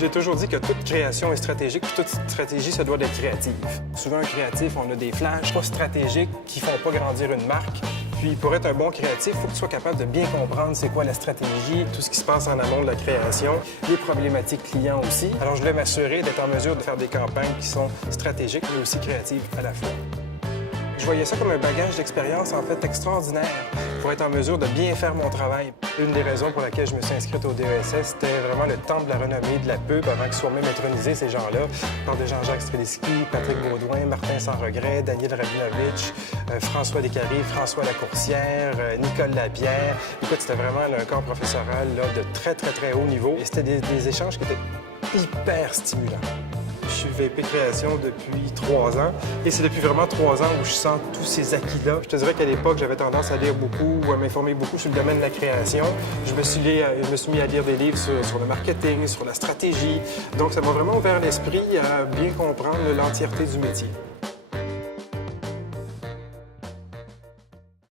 J'ai toujours dit que toute création est stratégique, puis toute stratégie se doit d'être créative. Souvent, un créatif, on a des flashs pas stratégiques qui font pas grandir une marque. Puis, pour être un bon créatif, il faut que tu sois capable de bien comprendre c'est quoi la stratégie, tout ce qui se passe en amont de la création, les problématiques clients aussi. Alors, je voulais m'assurer d'être en mesure de faire des campagnes qui sont stratégiques, mais aussi créatives à la fois. Je voyais ça comme un bagage d'expérience, en fait, extraordinaire pour être en mesure de bien faire mon travail. Une des raisons pour laquelle je me suis inscrite au DESS, c'était vraiment le temple de la renommée de la pub avant qu'ils soient même intronisés, ces gens-là. Je parle de Jean-Jacques Streliski, Patrick Baudouin, Martin Sans-Regret, Daniel Rabinovitch, François Descaries, François Lacourcière, Nicole Lapierre. Écoute, c'était vraiment un corps professoral là, de très, très, très haut niveau. Et c'était des échanges qui étaient hyper stimulants. Je suis VP Création depuis 3 ans et c'est depuis vraiment 3 ans où je sens tous ces acquis-là. Je te dirais qu'à l'époque, j'avais tendance à lire beaucoup ou à m'informer beaucoup sur le domaine de la création. Je me suis mis à lire des livres sur le marketing, sur la stratégie. Donc, ça m'a vraiment ouvert l'esprit à bien comprendre l'entièreté du métier.